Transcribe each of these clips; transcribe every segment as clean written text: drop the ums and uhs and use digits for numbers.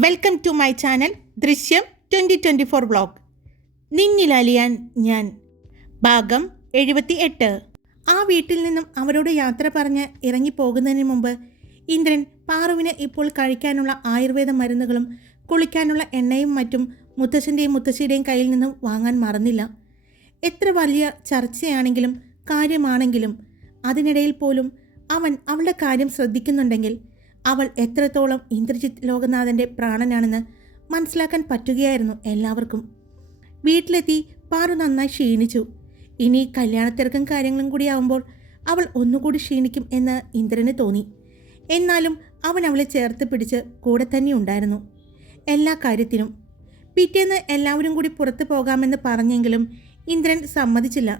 Welcome to my channel ദൃശ്യം 2024 vlog. നിന്നിലലിയാൻ ഞാൻ ഭാഗം 78. ആ വീട്ടിൽ നിന്നും അവരോട് യാത്ര പറഞ്ഞ് ഇറങ്ങിപ്പോകുന്നതിന് മുമ്പ് ഇന്ദ്രൻ പാറുവിന് ഇപ്പോൾ കഴിക്കാനുള്ള ആയുർവേദ മരുന്നുകളും കുളിക്കാനുള്ള എണ്ണയും മറ്റും മുത്തശ്ശൻ്റെയും മുത്തശ്ശിയുടെയും കയ്യിൽ നിന്നും വാങ്ങാൻ മറന്നില്ല. എത്ര വലിയ ചർച്ചയാണെങ്കിലും കാര്യമാണെങ്കിലും അതിനിടയിൽ പോലും അവൻ അവളുടെ കാര്യം ശ്രദ്ധിക്കുന്നുണ്ടെങ്കിൽ അവൾ എത്രത്തോളം ഇന്ദ്രജിത്ത് ലോകനാഥൻ്റെ പ്രാണനാണെന്ന് മനസ്സിലാക്കാൻ പറ്റുകയായിരുന്നു എല്ലാവർക്കും. വീട്ടിലെത്തി പാറു നന്നായി ക്ഷീണിച്ചു. ഇനി കല്യാണത്തിരക്കും കാര്യങ്ങളും കൂടി ആവുമ്പോൾ അവൾ ഒന്നുകൂടി ക്ഷീണിക്കും എന്ന് ഇന്ദ്രന് തോന്നി. എന്നാലും അവൻ അവളെ ചേർത്ത് പിടിച്ച് കൂടെ തന്നെ ഉണ്ടായിരുന്നു എല്ലാ കാര്യത്തിനും. പിറ്റേന്ന് എല്ലാവരും കൂടി പുറത്തു പോകാമെന്ന് പറഞ്ഞെങ്കിലും ഇന്ദ്രൻ സമ്മതിച്ചില്ല.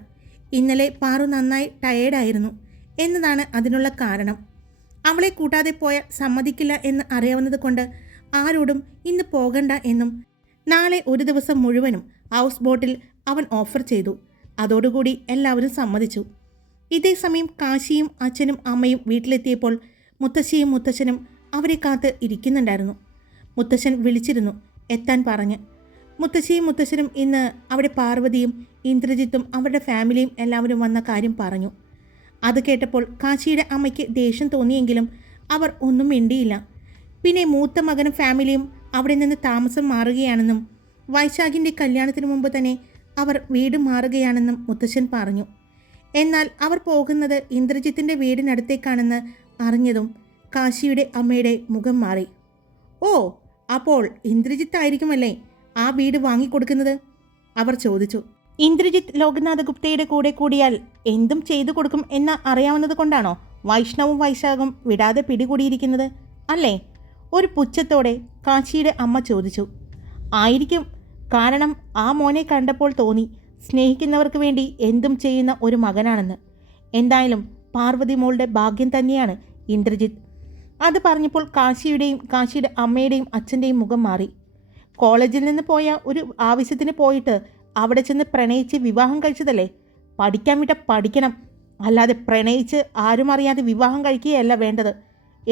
ഇന്നലെ പാറു നന്നായി ടയേർഡായിരുന്നു എന്നതാണ് അതിനുള്ള കാരണം. അവളെ കൂട്ടാതെ പോയാൽ സമ്മതിക്കില്ല എന്ന് അറിയാവുന്നത് കൊണ്ട് ആരോടും ഇന്ന് പോകണ്ട എന്നും നാളെ ഒരു ദിവസം മുഴുവനും ഹൗസ് ബോട്ടിൽ അവൻ ഓഫർ ചെയ്തു. അതോടുകൂടി എല്ലാവരും സമ്മതിച്ചു. ഇതേസമയം കാശിയും അച്ഛനും അമ്മയും വീട്ടിലെത്തിയപ്പോൾ മുത്തശ്ശിയും മുത്തശ്ശനും അവരെ കാത്ത് ഇരിക്കുന്നുണ്ടായിരുന്നു. മുത്തശ്ശൻ വിളിച്ചിരുന്നു എത്താൻ പറഞ്ഞ്. മുത്തശ്ശിയും മുത്തശ്ശനും ഇന്ന് അവിടെ പാർവതിയും ഇന്ദ്രജിത്തും അവരുടെ ഫാമിലിയും എല്ലാവരും വന്ന കാര്യം പറഞ്ഞു. അത് കേട്ടപ്പോൾ കാശിയുടെ അമ്മയ്ക്ക് ദേഷ്യം തോന്നിയെങ്കിലും അവർ ഒന്നും മിണ്ടിയില്ല. പിന്നെ മൂത്ത മകനും ഫാമിലിയും അവിടെ നിന്ന് താമസം മാറുകയാണെന്നും വൈശാഖിൻ്റെ കല്യാണത്തിന് മുമ്പ് തന്നെ അവർ വീട് മാറുകയാണെന്നും മുത്തശ്ശൻ പറഞ്ഞു. എന്നാൽ അവർ പോകുന്നത് ഇന്ദ്രജിത്തിൻ്റെ വീടിനടുത്തേക്കാണെന്ന് അറിഞ്ഞതും കാശിയുടെ അമ്മയുടെ മുഖം മാറി. ഓ, അപ്പോൾ ഇന്ദ്രജിത്തായിരിക്കുമല്ലേ ആ വീട് വാങ്ങിക്കൊടുക്കുന്നത്? അവർ ചോദിച്ചു. ഇന്ദ്രജിത്ത് ലോകനാഥ ഗുപ്തയുടെ കൂടെ കൂടിയാൽ എന്തും ചെയ്തു കൊടുക്കും എന്ന് അറിയാവുന്നത് കൊണ്ടാണോ വൈഷ്ണവും വൈശാഖും വിടാതെ പിടികൂടിയിരിക്കുന്നത് അല്ലേ? ഒരു പുച്ഛത്തോടെ കാശിയുടെ അമ്മ ചോദിച്ചു. ആയിരിക്കും. കാരണം ആ മോനെ കണ്ടപ്പോൾ തോന്നി സ്നേഹിക്കുന്നവർക്ക് വേണ്ടി എന്തും ചെയ്യുന്ന ഒരു മകനാണെന്ന്. എന്തായാലും പാർവതി മോളുടെ ഭാഗ്യം തന്നെയാണ് ഇന്ദ്രജിത്ത്. അത് പറഞ്ഞപ്പോൾ കാശിയുടെയും കാശിയുടെ അമ്മയുടെയും അച്ഛൻ്റെയും മുഖം മാറി. കോളേജിൽ നിന്ന് പോയ ഒരു ആവശ്യത്തിന് പോയിട്ട് അവിടെ ചെന്ന് പ്രണയിച്ച് വിവാഹം കഴിച്ചതല്ലേ? പഠിക്കാൻ വിട്ട പഠിക്കണം, അല്ലാതെ പ്രണയിച്ച് ആരും അറിയാതെ വിവാഹം കഴിക്കുകയല്ല വേണ്ടത്.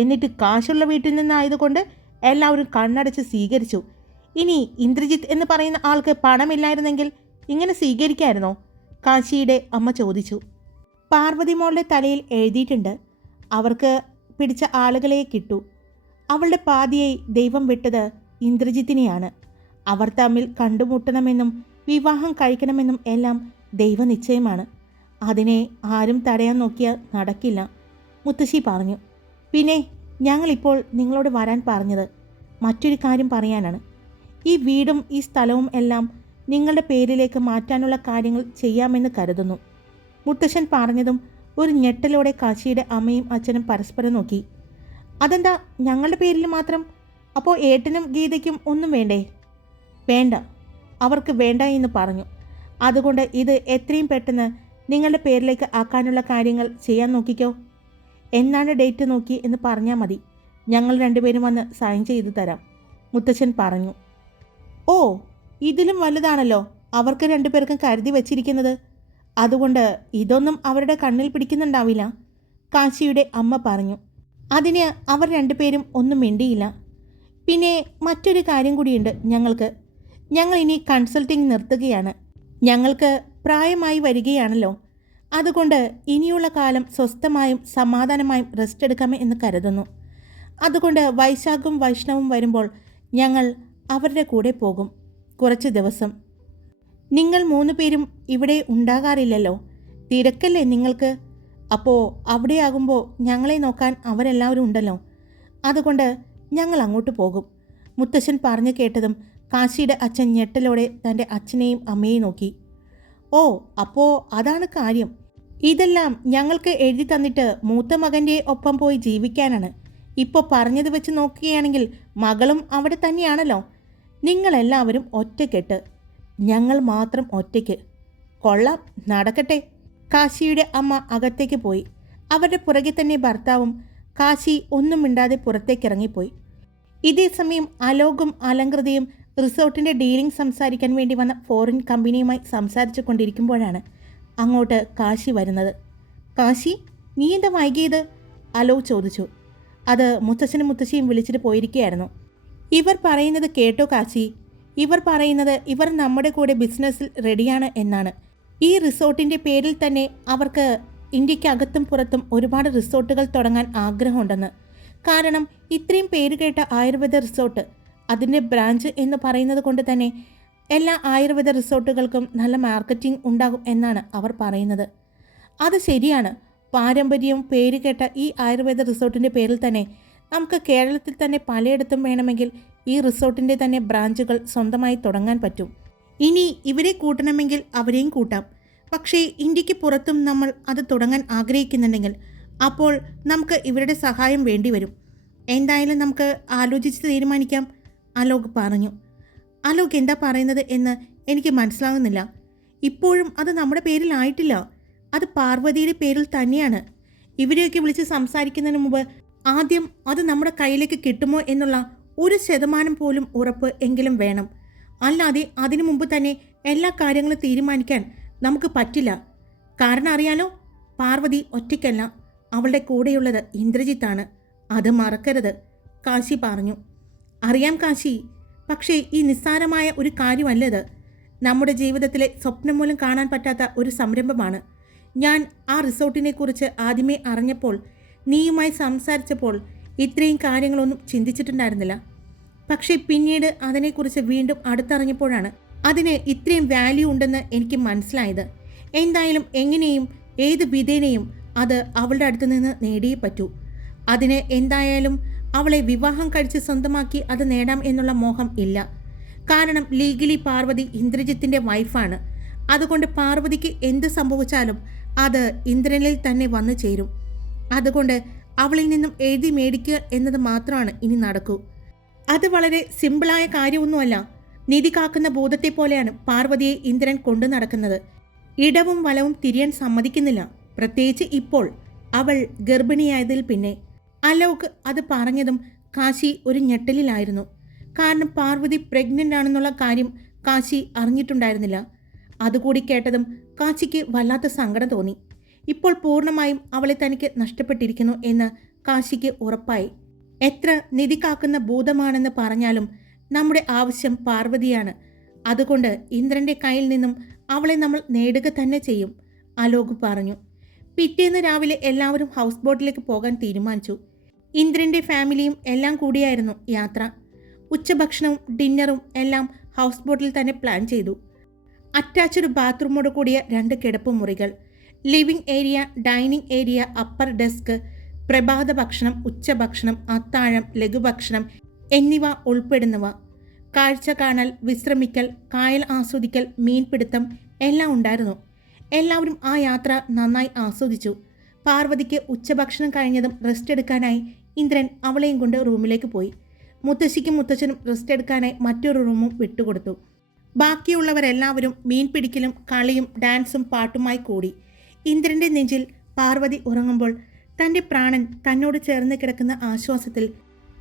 എന്നിട്ട് കാശുള്ള വീട്ടിൽ നിന്നായതുകൊണ്ട് എല്ലാവരും കണ്ണടച്ച് സ്വീകരിച്ചു. ഇനി ഇന്ദ്രജിത്ത് എന്ന് പറയുന്ന ആൾക്ക് പണമില്ലായിരുന്നെങ്കിൽ ഇങ്ങനെ സ്വീകരിക്കായിരുന്നോ? കാശിയുടെ അമ്മ ചോദിച്ചു. പാർവതി മോളുടെ തലയിൽ എഴുതിയിട്ടുണ്ട്, അവർക്ക് പിടിച്ച ആളുകളെ കിട്ടൂ. അവളുടെ പാതിയായി ദൈവം വിട്ടത് ഇന്ദ്രജിത്തിനെയാണ്. അവർ തമ്മിൽ കണ്ടുമുട്ടണമെന്നും വിവാഹം കഴിക്കണമെന്നും എല്ലാം ദൈവനിശ്ചയമാണ്. അതിനെ ആരും തടയാൻ നോക്കിയാൽ നടക്കില്ല, മുത്തശ്ശി പറഞ്ഞു. പിന്നെ ഞങ്ങളിപ്പോൾ നിങ്ങളോട് വരാൻ പറഞ്ഞത് മറ്റൊരു കാര്യം പറയാനാണ്. ഈ വീടും ഈ സ്ഥലവും എല്ലാം നിങ്ങളുടെ പേരിലേക്ക് മാറ്റാനുള്ള കാര്യങ്ങൾ ചെയ്യാമെന്ന് കരുതുന്നു. മുത്തശ്ശൻ പറഞ്ഞതും ഒരു ഞെട്ടലോടെ കാശിയുടെ അമ്മയും അച്ഛനും പരസ്പരം നോക്കി. അതെന്താ ഞങ്ങളുടെ പേരിൽ മാത്രം? അപ്പോൾ ഏട്ടനും ഗീതയ്ക്കും ഒന്നും വേണ്ടേ? വേണ്ട, അവർക്ക് വേണ്ട എന്ന് പറഞ്ഞു. അതുകൊണ്ട് ഇത് എത്രയും പെട്ടെന്ന് നിങ്ങളുടെ പേരിലേക്ക് ആക്കാനുള്ള കാര്യങ്ങൾ ചെയ്യാൻ നോക്കിക്കോ. എന്നാണ് ഡേറ്റ് നോക്കി എന്ന് പറഞ്ഞാൽ മതി, ഞങ്ങൾ രണ്ടുപേരും വന്ന് സൈൻ ചെയ്തു തരാം, മുത്തശ്ശൻ പറഞ്ഞു. ഓ, ഇതിലും വലുതാണല്ലോ അവർക്ക് രണ്ടുപേർക്കും കരുതി വച്ചിരിക്കുന്നത്. അതുകൊണ്ട് ഇതൊന്നും അവരുടെ കണ്ണിൽ പിടിക്കുന്നുണ്ടാവില്ല, കാശിയുടെ അമ്മ പറഞ്ഞു. അതിന് അവർ രണ്ടുപേരും ഒന്നും മിണ്ടിയില്ല. പിന്നെ മറ്റൊരു കാര്യം കൂടിയുണ്ട് ഞങ്ങൾ ഇനി കൺസൾട്ടിങ് നിർത്തുകയാണ്. ഞങ്ങൾക്ക് പ്രായമായി വരികയാണല്ലോ. അതുകൊണ്ട് ഇനിയുള്ള കാലം സ്വസ്ഥമായും സമാധാനമായും റെസ്റ്റ് എടുക്കാമേ എന്ന് കരുതുന്നു. അതുകൊണ്ട് വൈശാഖും വൈഷ്ണവും വരുമ്പോൾ ഞങ്ങൾ അവരുടെ കൂടെ പോകും കുറച്ച് ദിവസം. നിങ്ങൾ 3 പേരും ഇവിടെ ഉണ്ടാകാറില്ലല്ലോ, തിരക്കല്ലേ നിങ്ങൾക്ക്? അപ്പോൾ അവിടെയാകുമ്പോൾ ഞങ്ങളെ നോക്കാൻ അവരെല്ലാവരും ഉണ്ടല്ലോ. അതുകൊണ്ട് ഞങ്ങൾ അങ്ങോട്ട് പോകും, മുത്തശ്ശൻ പറഞ്ഞു കേട്ടതും കാശിയുടെ അച്ഛൻ ഞെട്ടലോടെ തൻ്റെ അച്ഛനെയും അമ്മയെയും നോക്കി. ഓ, അപ്പോൾ അതാണ് കാര്യം. ഇതെല്ലാം ഞങ്ങൾക്ക് എഴുതി തന്നിട്ട് മൂത്ത മകൻ്റെ ഒപ്പം പോയി ജീവിക്കാനാണ്. ഇപ്പോൾ പറഞ്ഞത് വെച്ച് നോക്കുകയാണെങ്കിൽ മകളും അവിടെ തന്നെയാണല്ലോ. നിങ്ങളെല്ലാവരും ഒറ്റക്കെട്ട്, ഞങ്ങൾ മാത്രം ഒറ്റയ്ക്ക്. കൊള്ളാം, നടക്കട്ടെ. കാശിയുടെ അമ്മ അകത്തേക്ക് പോയി. അവരുടെ പുറകെ തന്നെ ഭർത്താവും. കാശി ഒന്നും മിണ്ടാതെ പുറത്തേക്കിറങ്ങിപ്പോയി. ഇതേസമയം അലോകും അലങ്കൃതയും റിസോർട്ടിൻ്റെ ഡീലിംഗ് സംസാരിക്കാൻ വേണ്ടി വന്ന ഫോറിൻ കമ്പനിയുമായി സംസാരിച്ചു കൊണ്ടിരിക്കുമ്പോഴാണ് അങ്ങോട്ട് കാശി വരുന്നത്. കാശി, നീ എന്താ വൈകിയത്? അലോക് ചോദിച്ചു. അത് മുത്തശ്ശനും മുത്തശ്ശിയും വിളിച്ചിട്ട് പോയിരിക്കുകയായിരുന്നു. ഇവർ പറയുന്നത് കേട്ടോ കാശി, ഇവർ പറയുന്നത് ഇവർ നമ്മുടെ കൂടെ ബിസിനസ്സിൽ റെഡിയാണ് എന്നാണ്. ഈ റിസോർട്ടിൻ്റെ പേരിൽ തന്നെ അവർക്ക് ഇന്ത്യക്കകത്തും പുറത്തും ഒരുപാട് റിസോർട്ടുകൾ തുടങ്ങാൻ ആഗ്രഹമുണ്ടെന്ന്. കാരണം ഇത്രയും പേര് കേട്ട ആയുർവേദ റിസോർട്ട്, അതിൻ്റെ ബ്രാഞ്ച് എന്ന് പറയുന്നത് കൊണ്ട് തന്നെ എല്ലാ ആയുർവേദ റിസോർട്ടുകൾക്കും നല്ല മാർക്കറ്റിംഗ് ഉണ്ടാകും എന്നാണ് അവർ പറയുന്നത്. അത് ശരിയാണ്. പാരമ്പര്യവും പേര് കേട്ട ഈ ആയുർവേദ റിസോർട്ടിൻ്റെ പേരിൽ തന്നെ നമുക്ക് കേരളത്തിൽ തന്നെ പലയിടത്തും വേണമെങ്കിൽ ഈ റിസോർട്ടിൻ്റെ തന്നെ ബ്രാഞ്ചുകൾ സ്വന്തമായി തുടങ്ങാൻ പറ്റും. ഇനി ഇവരെ കൂട്ടണമെങ്കിൽ അവരെയും കൂട്ടാം. പക്ഷേ ഇന്ത്യക്ക് പുറത്തും നമ്മൾ അത് തുടങ്ങാൻ ആഗ്രഹിക്കുന്നുണ്ടെങ്കിൽ അപ്പോൾ നമുക്ക് ഇവരുടെ സഹായം വേണ്ടി വരും. എന്തായാലും നമുക്ക് ആലോചിച്ച് തീരുമാനിക്കാം, അലോക് പറഞ്ഞു. അലോക് എന്താ പറയുന്നത് എന്ന് എനിക്ക് മനസ്സിലാകുന്നില്ല. ഇപ്പോഴും അത് നമ്മുടെ പേരിലായിട്ടില്ല, അത് പാർവതിയുടെ പേരിൽ തന്നെയാണ്. ഇവരെയൊക്കെ വിളിച്ച് സംസാരിക്കുന്നതിന് മുമ്പ് ആദ്യം അത് നമ്മുടെ കയ്യിലേക്ക് കിട്ടുമോ എന്നുള്ള 1% പോലും ഉറപ്പ് എങ്കിലും വേണം. അല്ലാതെ അതിനു മുമ്പ് തന്നെ എല്ലാ കാര്യങ്ങളും തീരുമാനിക്കാൻ നമുക്ക് പറ്റില്ല. കാരണം അറിയാലോ, പാർവതി ഒറ്റയ്ക്കല്ല, അവളുടെ കൂടെയുള്ളത് ഇന്ദ്രജിത്താണ്. അത് മറക്കരുത്, കാശി പറഞ്ഞു. അറിയാം കാശി, പക്ഷേ ഈ നിസ്സാരമായ ഒരു കാര്യമല്ലത്. നമ്മുടെ ജീവിതത്തിലെ സ്വപ്നം മൂലം കാണാൻ പറ്റാത്ത ഒരു സംരംഭമാണ്. ഞാൻ ആ റിസോർട്ടിനെക്കുറിച്ച് ആദ്യമേ അറിഞ്ഞപ്പോൾ, നീയുമായി സംസാരിച്ചപ്പോൾ ഇത്രയും കാര്യങ്ങളൊന്നും ചിന്തിച്ചിട്ടുണ്ടായിരുന്നില്ല. പക്ഷേ പിന്നീട് അതിനെക്കുറിച്ച് വീണ്ടും അടുത്തറിഞ്ഞപ്പോഴാണ് അതിന് ഇത്രയും വാല്യൂ ഉണ്ടെന്ന് എനിക്ക് മനസ്സിലായത്. എന്തായാലും എങ്ങനെയും ഏത് വിധേനയും അത് അവളുടെ അടുത്ത് നിന്ന് നേടിയേ പറ്റൂ. അതിന് എന്തായാലും അവളെ വിവാഹം കഴിച്ച് സ്വന്തമാക്കി അത് നേടാം എന്നുള്ള മോഹം ഇല്ല. കാരണം ലീഗലി പാർവതി ഇന്ദ്രജിത്തിൻ്റെ വൈഫാണ്. അതുകൊണ്ട് പാർവതിക്ക് എന്ത് സംഭവിച്ചാലും അത് ഇന്ദ്രനിൽ തന്നെ വന്നു ചേരും. അതുകൊണ്ട് അവളിൽ നിന്നും എഴുതി മേടിക്കുക എന്നത് മാത്രമാണ് ഇനി നടക്കൂ. അത് വളരെ സിമ്പിളായ കാര്യമൊന്നുമല്ല. നിധി കാക്കുന്ന ഭൂതത്തെ പോലെയാണ് പാർവതിയെ ഇന്ദ്രൻ കൊണ്ടു നടക്കുന്നത്. ഇടവും വലവും തിരിയാൻ സമ്മതിക്കുന്നില്ല, പ്രത്യേകിച്ച് ഇപ്പോൾ അവൾ ഗർഭിണിയായതിൽ പിന്നെ. അലോക് അത് പറഞ്ഞതും കാശി ഒരു ഞെട്ടലിലായിരുന്നു. കാരണം പാർവതി പ്രഗ്നൻ്റ് ആണെന്നുള്ള കാര്യം കാശി അറിഞ്ഞിട്ടുണ്ടായിരുന്നില്ല. അതുകൂടി കേട്ടതും കാശിക്ക് വല്ലാത്ത സങ്കടം തോന്നി. ഇപ്പോൾ പൂർണ്ണമായും അവളെ തനിക്ക് നഷ്ടപ്പെട്ടിരിക്കുന്നു എന്ന് കാശിക്ക് ഉറപ്പായി. എത്ര നിധി കാക്കുന്ന ഭൂതമാണെന്ന് പറഞ്ഞാലും നമ്മുടെ ആവശ്യം പാർവതിയാണ്. അതുകൊണ്ട് ഇന്ദ്രൻ്റെ കയ്യിൽ നിന്നും അവളെ നമ്മൾ നേടുക തന്നെ ചെയ്യും, അലോക് പറഞ്ഞു. പിറ്റേന്ന് രാവിലെ എല്ലാവരും ഹൗസ് ബോട്ടിലേക്ക് പോകാൻ തീരുമാനിച്ചു. ഇന്ദ്രൻ്റെ ഫാമിലിയും എല്ലാം കൂടിയായിരുന്നു യാത്ര. ഉച്ചഭക്ഷണവും ഡിന്നറും എല്ലാം ഹൗസ് ബോട്ടിൽ തന്നെ പ്ലാൻ ചെയ്തു. അറ്റാച്ച്ഡ് ബാത്റൂമോട് കൂടിയ 2 കിടപ്പുമുറികൾ, living area, dining area, upper desk, പ്രഭാത ഭക്ഷണം, ഉച്ചഭക്ഷണം, അത്താഴം, ലഘുഭക്ഷണം എന്നിവ ഉൾപ്പെടുന്നവ, കാഴ്ച കാണൽ, വിശ്രമിക്കൽ, കായൽ ആസ്വദിക്കൽ, മീൻപിടുത്തം എല്ലാം ഉണ്ടായിരുന്നു. എല്ലാവരും ആ യാത്ര നന്നായി ആസ്വദിച്ചു. പാർവതിക്ക് ഉച്ചഭക്ഷണം കഴിഞ്ഞതും റെസ്റ്റ് എടുക്കാനായി ഇന്ദ്രൻ അവളെയും കൊണ്ട് റൂമിലേക്ക് പോയി. മുത്തശ്ശിക്കും മുത്തച്ഛനും റെസ്റ്റ് എടുക്കാനായി മറ്റൊരു റൂമും വിട്ടുകൊടുത്തു. ബാക്കിയുള്ളവരെല്ലാവരും മീൻ പിടിക്കലും കളിയും ഡാൻസും പാട്ടുമായി കൂടി. ഇന്ദ്രൻ്റെ നെഞ്ചിൽ പാർവതി ഉറങ്ങുമ്പോൾ തൻ്റെ പ്രാണൻ തന്നോട് ചേർന്ന് കിടക്കുന്ന ആശ്വാസത്തിൽ,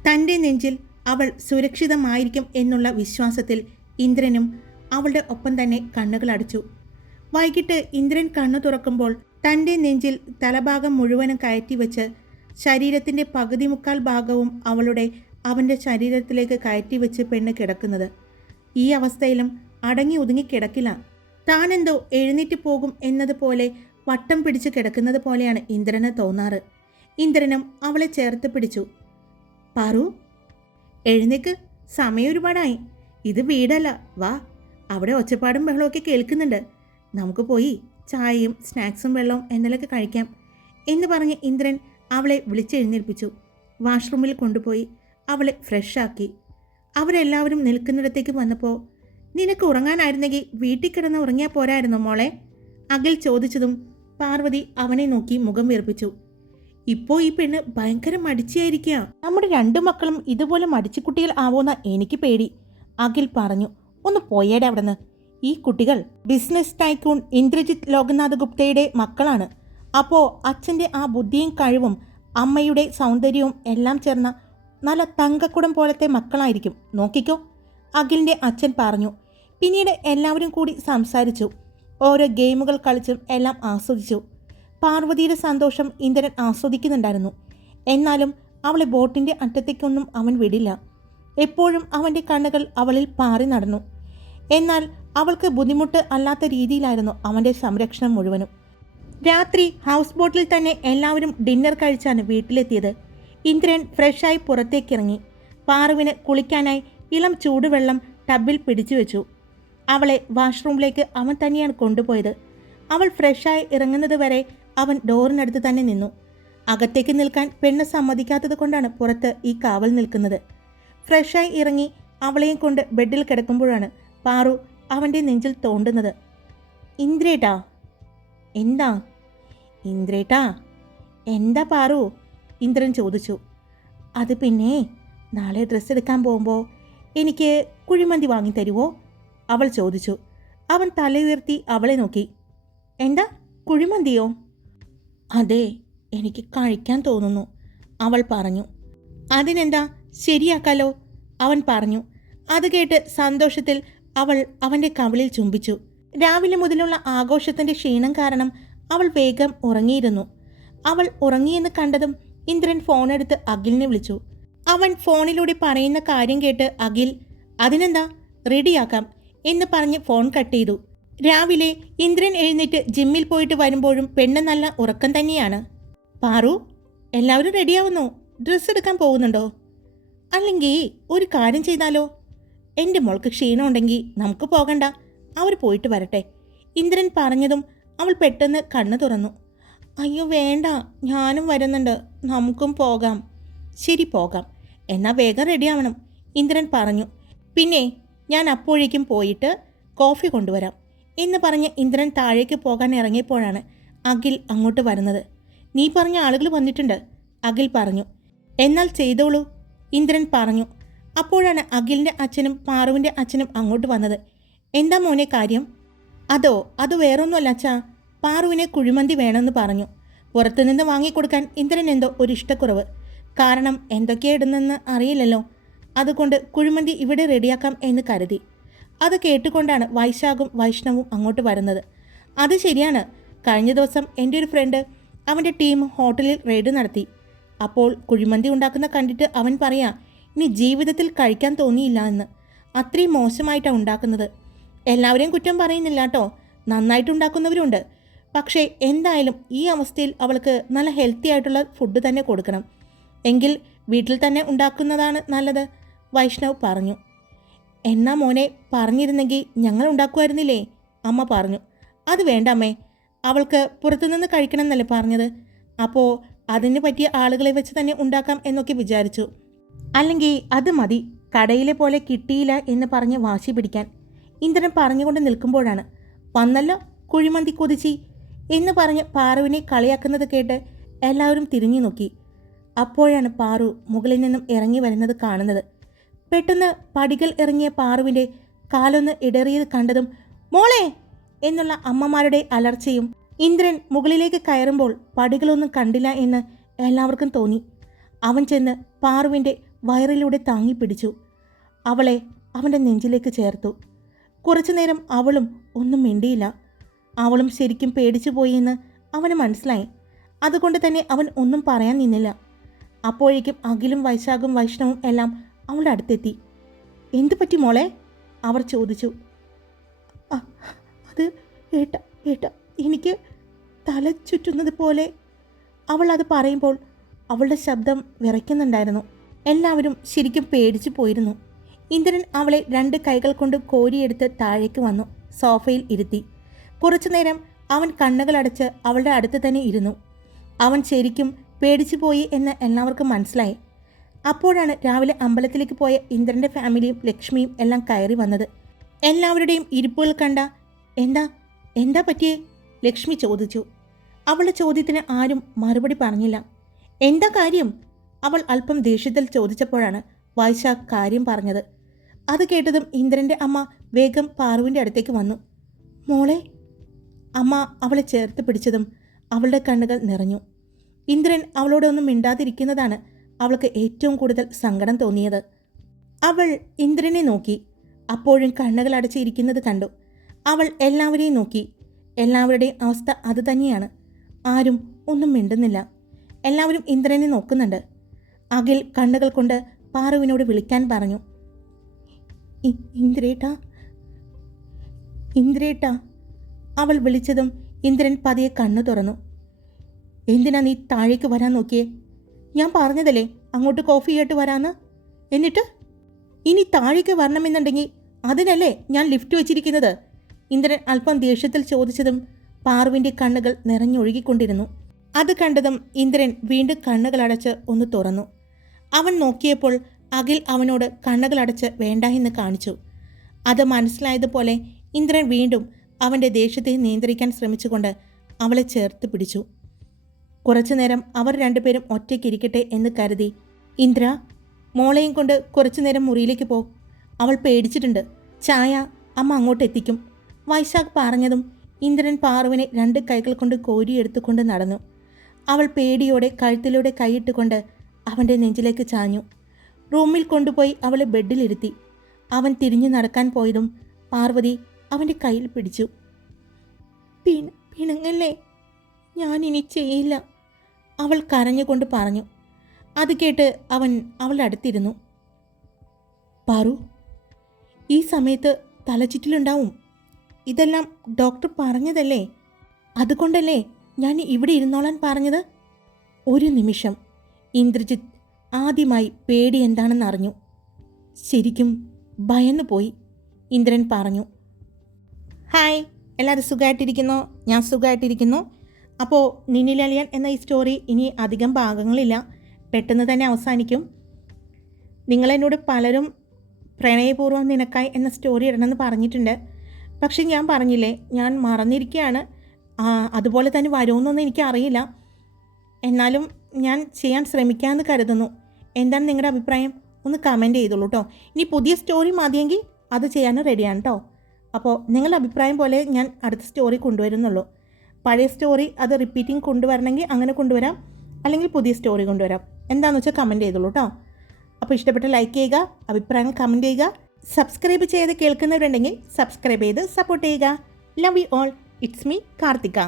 തൻ്റെ നെഞ്ചിൽ അവൾ സുരക്ഷിതമായിരിക്കും എന്നുള്ള വിശ്വാസത്തിൽ ഇന്ദ്രനും അവളുടെ ഒപ്പം തന്നെ കണ്ണുകളടച്ചു. വൈകിട്ട് ഇന്ദ്രൻ കണ്ണു തുറക്കുമ്പോൾ തൻ്റെ നെഞ്ചിൽ തലഭാഗം മുഴുവനും കയറ്റിവെച്ച് ശരീരത്തിൻ്റെ പകുതി മുക്കാൽ ഭാഗവും അവൻ്റെ ശരീരത്തിലേക്ക് കയറ്റിവെച്ച് പെണ്ണ് കിടക്കുന്നത്. ഈ അവസ്ഥയിലും അടങ്ങി ഒതുങ്ങി കിടക്കില്ല. താനെന്തോ എഴുന്നേറ്റ് പോകും എന്നതുപോലെ വട്ടം പിടിച്ച് കിടക്കുന്നത് പോലെയാണ് ഇന്ദ്രന് തോന്നാറ്. ഇന്ദ്രനും അവളെ ചേർത്ത് പിടിച്ചു. പാറു, എഴുന്നേക്ക്, സമയം ഒരുപാടായി. ഇത് വീടല്ല, വാ. അവിടെ ഒച്ചപ്പാടും ബഹളമൊക്കെ കേൾക്കുന്നുണ്ട്. നമുക്ക് പോയി ചായയും സ്നാക്സും വെള്ളവും എന്തെങ്കിലുമൊക്കെ കഴിക്കാം എന്ന് പറഞ്ഞ് ഇന്ദ്രൻ അവളെ വിളിച്ചെഴുന്നേൽപ്പിച്ചു. വാഷ്റൂമിൽ കൊണ്ടുപോയി അവളെ ഫ്രഷാക്കി. അവരെല്ലാവരും നിൽക്കുന്നിടത്തേക്ക് വന്നപ്പോൾ, നിനക്ക് ഉറങ്ങാനായിരുന്നെങ്കിൽ വീട്ടിൽ കിടന്ന് ഉറങ്ങിയാൽ പോരായിരുന്നോ മോളെ? അഖിൽ ചോദിച്ചതും പാർവതി അവനെ നോക്കി മുഖം വീർപ്പിച്ചു. ഇപ്പോൾ ഈ പെണ്ണ് ഭയങ്കര മടിച്ചിയായിരിക്കുക. നമ്മുടെ 2 മക്കളും ഇതുപോലെ മടിച്ചുകുട്ടികൾ ആവോന്ന എനിക്ക് പേടി, അഖിൽ പറഞ്ഞു. ഒന്ന് പോയേടെ അവിടെ നിന്ന്. ഈ കുട്ടികൾ ബിസിനസ് ടൈക്കൂൺ ഇന്ദ്രജിത്ത് ലോകനാഥ് ഗുപ്തയുടെ മക്കളാണ്. അപ്പോൾ അച്ഛൻ്റെ ആ ബുദ്ധിയും കഴിവും അമ്മയുടെ സൗന്ദര്യവും എല്ലാം ചേർന്ന നല്ല തങ്കക്കുടം പോലത്തെ മക്കളായിരിക്കും, നോക്കിക്കോ, അഖിലിൻ്റെ അച്ഛൻ പറഞ്ഞു. പിന്നീട് എല്ലാവരും കൂടി സംസാരിച്ചു. ഓരോ ഗെയിമുകൾ കളിച്ചും എല്ലാം ആസ്വദിച്ചു. പാർവതിയുടെ സന്തോഷം ഇന്ദ്രൻ ആസ്വദിക്കുന്നുണ്ടായിരുന്നു. എന്നാലും അവളെ ബോട്ടിൻ്റെ അറ്റത്തേക്കൊന്നും അവൻ വിടില്ല. എപ്പോഴും അവൻ്റെ കണ്ണുകൾ അവളിൽ പാറി നടന്നു. എന്നാൽ അവൾക്ക് ബുദ്ധിമുട്ട് അല്ലാത്ത രീതിയിലായിരുന്നു അവൻ്റെ സംരക്ഷണം മുഴുവനും. രാത്രി ഹൗസ് ബോട്ടിൽ തന്നെ എല്ലാവരും ഡിന്നർ കഴിച്ചാണ് വീട്ടിലെത്തിയത്. ഇന്ദ്രൻ ഫ്രഷായി പുറത്തേക്കിറങ്ങി. പാറുവിന് കുളിക്കാനായി ഇളം ചൂടുവെള്ളം ടബിൽ പിടിച്ചു വെച്ചു. അവളെ വാഷ്റൂമിലേക്ക് അവൻ തന്നെയാണ് കൊണ്ടുപോയത്. അവൾ ഫ്രഷായി ഇറങ്ങുന്നത് വരെ അവൻ ഡോറിനടുത്ത് തന്നെ നിന്നു. അകത്തേക്ക് നിൽക്കാൻ പെണ്ണ് സമ്മതിക്കാത്തത് കൊണ്ടാണ് പുറത്ത് ഈ കാവൽ നിൽക്കുന്നത്. ഫ്രഷായി ഇറങ്ങി അവളെയും കൊണ്ട് ബെഡിൽ കിടക്കുമ്പോഴാണ് പാറു അവൻ്റെ നെഞ്ചിൽ തോണ്ടുന്നത്. ഇന്ദ്രേട്ടാ. എന്താ ഇന്ദ്രേട്ടാ? എന്താ പാറു? ഇന്ദ്രൻ ചോദിച്ചു. അത് പിന്നെ നാളെ ഡ്രസ്സ് എടുക്കാൻ പോകുമ്പോൾ എനിക്ക് കുഴിമന്തി വാങ്ങി തരുമോ? അവൾ ചോദിച്ചു. അവൻ തല ഉയർത്തി അവളെ നോക്കി. എന്താ കുഴിമന്തിയോ? അതെ, എനിക്ക് കഴിക്കാൻ തോന്നുന്നു, അവൾ പറഞ്ഞു. അതിനെന്താ, ശരിയാക്കാലോ, അവൻ പറഞ്ഞു. അത് കേട്ട് സന്തോഷത്തിൽ അവൾ അവൻ്റെ കവിളിൽ ചുംബിച്ചു. രാവിലെ മുതലുള്ള ആഘോഷത്തിൻ്റെ ക്ഷീണം കാരണം അവൾ വേഗം ഉറങ്ങിയിരുന്നു. അവൾ ഉറങ്ങിയെന്ന് കണ്ടതും ഇന്ദ്രൻ ഫോണെടുത്ത് അഖിലിനെ വിളിച്ചു. അവൻ ഫോണിലൂടെ പറയുന്ന കാര്യം കേട്ട് അഖിൽ അതിനെന്താ, റെഡിയാക്കാം എന്ന് പറഞ്ഞ് ഫോൺ കട്ട് ചെയ്തു. രാവിലെ ഇന്ദ്രൻ എഴുന്നേറ്റ് ജിമ്മിൽ പോയിട്ട് വരുമ്പോഴും പെണ്ണ് നല്ല ഉറക്കം തന്നെയാണ്. പാറു, എല്ലാവരും റെഡിയാവുന്നു. ഡ്രസ്സ് എടുക്കാൻ പോകുന്നുണ്ടോ? അല്ലെങ്കിൽ ഒരു കാര്യം ചെയ്താലോ? എൻ്റെ മോൾക്ക് ക്ഷീണം ഉണ്ടെങ്കിൽ നമുക്ക് പോകണ്ട, അവർ പോയിട്ട് വരട്ടെ. ഇന്ദ്രൻ പറഞ്ഞതും അവൾ പെട്ടെന്ന് കണ്ണു തുറന്നു. അയ്യോ വേണ്ട, ഞാനും വരുന്നുണ്ട്, നമുക്കും പോകാം. ശരി പോകാം, എന്നാൽ വേഗം റെഡിയാവണം, ഇന്ദ്രൻ പറഞ്ഞു. പിന്നെ ഞാൻ അപ്പോഴേക്കും പോയിട്ട് കോഫി കൊണ്ടുവരാം എന്ന് പറഞ്ഞ് ഇന്ദ്രൻ താഴേക്ക് പോകാൻ ഇറങ്ങിയപ്പോഴാണ് അഖിൽ അങ്ങോട്ട് വരുന്നത്. നീ പറഞ്ഞ ആളുകൾ വന്നിട്ടുണ്ട്, അഖിൽ പറഞ്ഞു. എന്നാൽ ചെയ്തോളൂ, ഇന്ദ്രൻ പറഞ്ഞു. അപ്പോഴാണ് അഖിലിൻ്റെ അച്ഛനും പാറുവിൻ്റെ അച്ഛനും അങ്ങോട്ട് വന്നത്. എന്താ മോനെ കാര്യം? അത് വേറൊന്നുമല്ല അച്ഛാ, പാറുവിനെ കുഴിമന്തി വേണമെന്ന് പറഞ്ഞു. പുറത്തുനിന്ന് വാങ്ങിക്കൊടുക്കാൻ ഇന്ദ്രൻ എന്തോ ഒരു ഇഷ്ടക്കുറവ്. കാരണം എന്തൊക്കെയാണ് ഇടുന്നെന്ന് അറിയില്ലല്ലോ, അതുകൊണ്ട് കുഴിമന്തി ഇവിടെ റെഡിയാക്കാം എന്ന് കരുതി. അത് കേട്ടുകൊണ്ടാണ് വൈശാഖും വൈഷ്ണവും അങ്ങോട്ട് വരുന്നത്. അത് ശരിയാണ്, കഴിഞ്ഞ ദിവസം എൻ്റെ ഒരു ഫ്രണ്ട് അവൻ്റെ ടീം ഹോട്ടലിൽ റെയ്ഡ് നടത്തി. അപ്പോൾ കുഴിമന്തി ഉണ്ടാക്കുന്ന കണ്ടിട്ട് അവൻ പറയാ, ഇനി ജീവിതത്തിൽ കഴിക്കാൻ തോന്നിയില്ല എന്ന്. അത്രയും മോശമായിട്ടാണ് ഉണ്ടാക്കുന്നത്. എല്ലാവരെയും കുറ്റം പറയുന്നില്ല കേട്ടോ, നന്നായിട്ടുണ്ടാക്കുന്നവരുണ്ട്. പക്ഷേ എന്തായാലും ഈ അവസ്ഥയിൽ അവൾക്ക് നല്ല ഹെൽത്തി ആയിട്ടുള്ള ഫുഡ് തന്നെ കൊടുക്കണം. എങ്കിൽ വീട്ടിൽ തന്നെ ഉണ്ടാക്കുന്നതാണ് നല്ലത്, വൈഷ്ണവ് പറഞ്ഞു. എന്നാ മോനെ പറഞ്ഞിരുന്നെങ്കിൽ ഞങ്ങൾ ഉണ്ടാക്കുമായിരുന്നില്ലേ, അമ്മ പറഞ്ഞു. അത് വേണ്ട അമ്മേ, അവൾക്ക് പുറത്തുനിന്ന് കഴിക്കണം എന്നല്ലേ പറഞ്ഞത്. അപ്പോൾ അതിന് പറ്റിയ ആളുകളെ വെച്ച് തന്നെ ഉണ്ടാക്കാം എന്നൊക്കെ വിചാരിച്ചു. അല്ലെങ്കിൽ അത് മതി, കടയിലെ പോലെ കിട്ടിയില്ല എന്ന് പറഞ്ഞ് വാശി പിടിക്കാൻ. ഇന്ദ്രൻ പറഞ്ഞുകൊണ്ട് നിൽക്കുമ്പോഴാണ് വന്നല്ലോ കുഴിമന്തി കൊതിച്ചി എന്ന് പറഞ്ഞ് പാറുവിനെ കളിയാക്കുന്നത് കേട്ട് എല്ലാവരും തിരിഞ്ഞു നോക്കി. അപ്പോഴാണ് പാറു മുകളിൽ നിന്നും ഇറങ്ങി വരുന്നത് കാണുന്നത്. പെട്ടെന്ന് പടികൾ ഇറങ്ങിയ പാറുവിൻ്റെ കാലൊന്ന് ഇടറിയത് കണ്ടതും മോളെ എന്നുള്ള അമ്മമാരുടെ അലർച്ചയും, ഇന്ദ്രൻ മുകളിലേക്ക് കയറുമ്പോൾ പടികളൊന്നും കണ്ടില്ല എന്ന് എല്ലാവർക്കും തോന്നി. അവൻ ചെന്ന് പാറുവിൻ്റെ വയറിലൂടെ താങ്ങിപ്പിടിച്ചു. അവളെ അവൻ്റെ നെഞ്ചിലേക്ക് ചേർത്തു. കുറച്ചുനേരം അവളും ഒന്നും മിണ്ടിയില്ല. അവളും ശരിക്കും പേടിച്ചു പോയി എന്ന് അവന് മനസ്സിലായി. അതുകൊണ്ട് തന്നെ അവൻ ഒന്നും പറയാൻ നിന്നില്ല. അപ്പോഴേക്കും അഖിലും വൈശാഖും വൈഷ്ണവും എല്ലാം അവളുടെ അടുത്തെത്തി. എന്തു പറ്റി മോളെ, അവർ ചോദിച്ചു. അത് ഏട്ടാ എനിക്ക് തല ചുറ്റുന്നത് പോലെ. അവൾ അത് പറയുമ്പോൾ അവളുടെ ശബ്ദം വിറയ്ക്കുന്നുണ്ടായിരുന്നു. എല്ലാവരും ശരിക്കും പേടിച്ചു പോയിരുന്നു. ഇന്ദ്രൻ അവളെ 2 കൈകൾ കൊണ്ട് കോരിയെടുത്ത് താഴേക്ക് വന്നു സോഫയിൽ ഇരുത്തി. കുറച്ചുനേരം അവൻ കണ്ണുകളടച്ച് അവളുടെ അടുത്ത് തന്നെ ഇരുന്നു. അവൻ ശരിക്കും പേടിച്ചു പോയി എന്ന് എല്ലാവർക്കും മനസ്സിലായി. അപ്പോഴാണ് രാവിലെ അമ്പലത്തിലേക്ക് പോയ ഇന്ദ്രൻ്റെ ഫാമിലിയും ലക്ഷ്മിയും എല്ലാം കയറി വന്നത്. എല്ലാവരുടെയും ഇരിപ്പുകൾ കണ്ട എന്താ പറ്റിയേ, ലക്ഷ്മി ചോദിച്ചു. അവളുടെ ചോദ്യത്തിന് ആരും മറുപടി പറഞ്ഞില്ല. എന്താ കാര്യം, അവൾ അല്പം ദേഷ്യത്തിൽ ചോദിച്ചപ്പോഴാണ് വൈശാഖ് കാര്യം പറഞ്ഞത്. അത് കേട്ടതും ഇന്ദ്രൻ്റെ അമ്മ വേഗം പാറുവിൻ്റെ അടുത്തേക്ക് വന്നു. മോളെ, അമ്മ അവളെ ചേർത്ത് പിടിച്ചതും അവളുടെ കണ്ണുകൾ നിറഞ്ഞു. ഇന്ദ്രൻ അവളോടൊന്നും മിണ്ടാതിരിക്കുന്നതാണ് അവൾക്ക് ഏറ്റവും കൂടുതൽ സങ്കടം തോന്നിയത്. അവൾ ഇന്ദ്രനെ നോക്കി. അപ്പോഴും കണ്ണുകൾ അടച്ചിരിക്കുന്നത് കണ്ടു. അവൾ എല്ലാവരെയും നോക്കി. എല്ലാവരുടെയും അവസ്ഥ അതുതന്നെയാണ്. ആരും ഒന്നും മിണ്ടുന്നില്ല. എല്ലാവരും ഇന്ദ്രനെ നോക്കുന്നുണ്ട്. അഖിൽ കണ്ണുകൾ കൊണ്ട് പാറുവിനോട് വിളിക്കാൻ പറഞ്ഞു. ഇന്ദ്രേട്ടാ, ഇന്ദ്രേട്ടാ. അവൾ വിളിച്ചതും ഇന്ദ്രൻ പതിയെ കണ്ണു തുറന്നു. എന്തിനാ നീ താഴേക്ക് വരാൻ നോക്കിയേ? ഞാൻ പറഞ്ഞതല്ലേ അങ്ങോട്ട് കോഫി ആയിട്ട് വരാന്ന്. എന്നിട്ട് ഇനി താഴേക്ക് വരണമെന്നുണ്ടെങ്കിൽ അതിനല്ലേ ഞാൻ ലിഫ്റ്റ് വെച്ചിരിക്കുന്നത്. ഇന്ദ്രൻ അല്പം ദേഷ്യത്തിൽ ചോദിച്ചതും പാറുവിൻ്റെ കണ്ണുകൾ നിറഞ്ഞൊഴുകിക്കൊണ്ടിരുന്നു. അത് കണ്ടതും ഇന്ദ്രൻ വീണ്ടും കണ്ണുകളടച്ച് ഒന്ന് തുറന്നു. അവൻ നോക്കിയപ്പോൾ അഖിൽ അവനോട് കണ്ണുകളടച്ച് വേണ്ട എന്ന് കാണിച്ചു. അത് മനസ്സിലായതുപോലെ ഇന്ദ്രൻ വീണ്ടും അവൻ്റെ ദേഷ്യത്തെ നിയന്ത്രിക്കാൻ ശ്രമിച്ചുകൊണ്ട് അവളെ ചേർത്ത് പിടിച്ചു. കുറച്ചു നേരം അവർ രണ്ടുപേരും ഒറ്റയ്ക്കിരിക്കട്ടെ എന്ന് കരുതി, ഇന്ദ്ര, മോളെയും കൊണ്ട് കുറച്ചു നേരം മുറിയിലേക്ക് പോ. അവൾ പേടിച്ചിട്ടുണ്ട്. ചായ അമ്മ അങ്ങോട്ട് എത്തിക്കും. വൈശാഖ് പറഞ്ഞതും ഇന്ദ്രൻ പാറുവിനെ 2 കൈകൾ കൊണ്ട് കോരിയെടുത്തുകൊണ്ട് നടന്നു. അവൾ പേടിയോടെ കഴുത്തിലൂടെ കൈയിട്ടുകൊണ്ട് അവൻ്റെ നെഞ്ചിലേക്ക് ചാഞ്ഞു. റൂമിൽ കൊണ്ടുപോയി അവളെ ബെഡിലിരുത്തി. അവൻ തിരിഞ്ഞു നടക്കാൻ പോയതും പാർവതി അവൻ്റെ കയ്യിൽ പിടിച്ചു. പിണങ്ങല്ലേ, ഞാനിനി ചെയ്യില്ല, അവൾ കരഞ്ഞുകൊണ്ട് പറഞ്ഞു. അത് കേട്ട് അവൻ അവളുടെ അടുത്തിരുന്നു. പാറു, ഈ സമയത്ത് തലചുറ്റിലുണ്ടാവും. ഇതെല്ലാം ഡോക്ടർ പറഞ്ഞതല്ലേ? അതുകൊണ്ടല്ലേ ഞാൻ ഇവിടെ ഇരുന്നോളാൻ പറഞ്ഞത്. ഒരു നിമിഷം ഇന്ദ്രജിത്ത് ആദ്യമായി പേടി എന്താണെന്ന് അറിഞ്ഞു. ശരിക്കും ഭയന്നു പോയി. ഇന്ദ്രൻ പറഞ്ഞു, ഹായ്, എല്ലാവരും സുഖമായിട്ടിരിക്കുന്നോ? ഞാൻ സുഖമായിട്ടിരിക്കുന്നു. അപ്പോൾ നിന്നിലലിയൻ എന്ന ഈ സ്റ്റോറി ഇനി അധികം ഭാഗങ്ങളില്ല, പെട്ടെന്ന് തന്നെ അവസാനിക്കും. നിങ്ങളെന്നോട് പലരും പ്രണയപൂർവ്വം നിനക്കായി എന്ന സ്റ്റോറി ഇടണമെന്ന് പറഞ്ഞിട്ടുണ്ട്. പക്ഷെ ഞാൻ പറഞ്ഞില്ലേ, ഞാൻ മറന്നിരിക്കുകയാണ്. അതുപോലെ തന്നെ വരുമെന്നൊന്നും എനിക്കറിയില്ല. എന്നാലും ഞാൻ ചെയ്യാൻ ശ്രമിക്കാമെന്ന് കരുതുന്നു. എന്താണ് നിങ്ങളുടെ അഭിപ്രായം? ഒന്ന് കമൻറ്റ് ചെയ്തോളൂ കേട്ടോ. ഇനി പുതിയ സ്റ്റോറി മതിയെങ്കിൽ അത് ചെയ്യാനും റെഡിയാണ് കേട്ടോ. അപ്പോൾ നിങ്ങളുടെ അഭിപ്രായം പോലെ ഞാൻ അടുത്ത സ്റ്റോറി കൊണ്ടുവരുന്നുള്ളൂ. പഴയ സ്റ്റോറി അത് റിപ്പീറ്റിംഗ് കൊണ്ടുവരണമെങ്കിൽ അങ്ങനെ കൊണ്ടുവരാം, അല്ലെങ്കിൽ പുതിയ സ്റ്റോറി കൊണ്ടുവരാം. എന്താണെന്ന് വെച്ചാൽ കമൻറ്റ് ചെയ്തോളൂ കേട്ടോ. അപ്പോൾ ഇഷ്ടപ്പെട്ട ലൈക്ക് ചെയ്യുക, അഭിപ്രായങ്ങൾ കമൻറ്റ് ചെയ്യുക. സബ്സ്ക്രൈബ് ചെയ്ത് കേൾക്കുന്നവരുണ്ടെങ്കിൽ സബ്സ്ക്രൈബ് ചെയ്ത് സപ്പോർട്ട് ചെയ്യുക. Love you all. It's me Karthika.